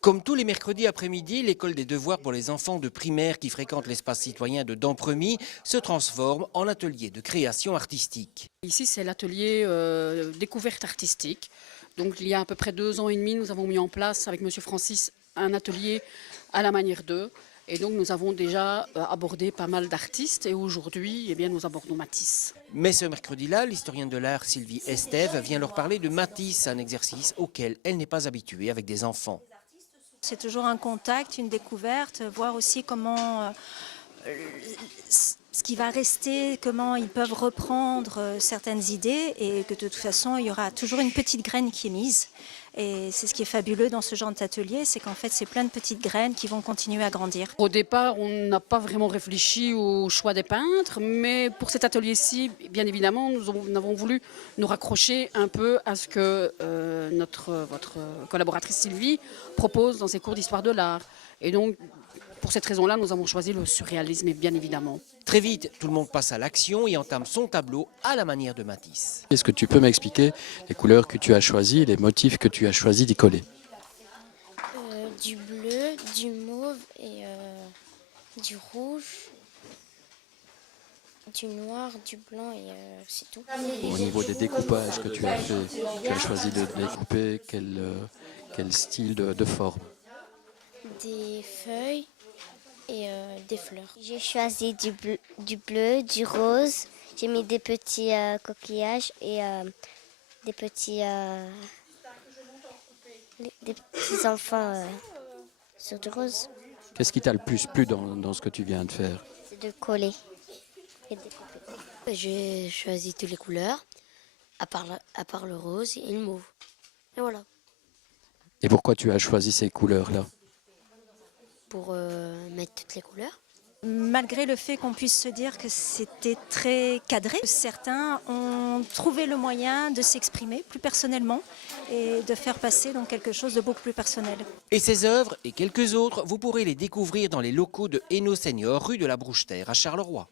Comme tous les mercredis après-midi, l'école des devoirs pour les enfants de primaire qui fréquentent l'espace citoyen de Dampremy se transforme en atelier de création artistique. Ici, c'est l'atelier découverte artistique. Donc, il y a à peu près 2 ans et demi, nous avons mis en place avec Monsieur Francis un atelier à la manière d'eux. Et donc, nous avons déjà abordé pas mal d'artistes. Et aujourd'hui, eh bien, nous abordons Matisse. Mais ce mercredi-là, l'historienne de l'art Sylvie Estève vient leur parler de Matisse, un exercice auquel elle n'est pas habituée avec des enfants. C'est toujours un contact, une découverte, voir aussi comment ce qui va rester, comment ils peuvent reprendre certaines idées et que de toute façon, il y aura toujours une petite graine qui est mise. Et c'est ce qui est fabuleux dans ce genre d'atelier, c'est qu'en fait, c'est plein de petites graines qui vont continuer à grandir. Au départ, on n'a pas vraiment réfléchi au choix des peintres, mais pour cet atelier-ci, bien évidemment, nous avons voulu nous raccrocher un peu à ce que votre collaboratrice Sylvie propose dans ses cours d'histoire de l'art. Et donc, pour cette raison-là, nous avons choisi le surréalisme, bien évidemment. Très vite, tout le monde passe à l'action et entame son tableau à la manière de Matisse. Est-ce que tu peux m'expliquer les couleurs que tu as choisies, les motifs que tu as choisi d'y coller? Du bleu, du mauve et du rouge, du noir, du blanc et c'est tout. Au niveau des découpages que tu as fait, tu as choisi de découper quel style de forme? Des feuilles et des fleurs. J'ai choisi du bleu, du rose. J'ai mis des petits coquillages et des petits enfants sur du rose. Qu'est-ce qui t'a le plus plu dans ce que tu viens de faire? C'est de coller et de découper. J'ai choisi toutes les couleurs, à part le rose et le mauve. Et voilà, Et pourquoi tu as choisi ces couleurs-là? pour mettre toutes les couleurs. Malgré le fait qu'on puisse se dire que c'était très cadré, certains ont trouvé le moyen de s'exprimer plus personnellement et de faire passer donc quelque chose de beaucoup plus personnel. Et ces œuvres et quelques autres, vous pourrez les découvrir dans les locaux de Hainaut Senior, rue de la Brouche-Terre à Charleroi.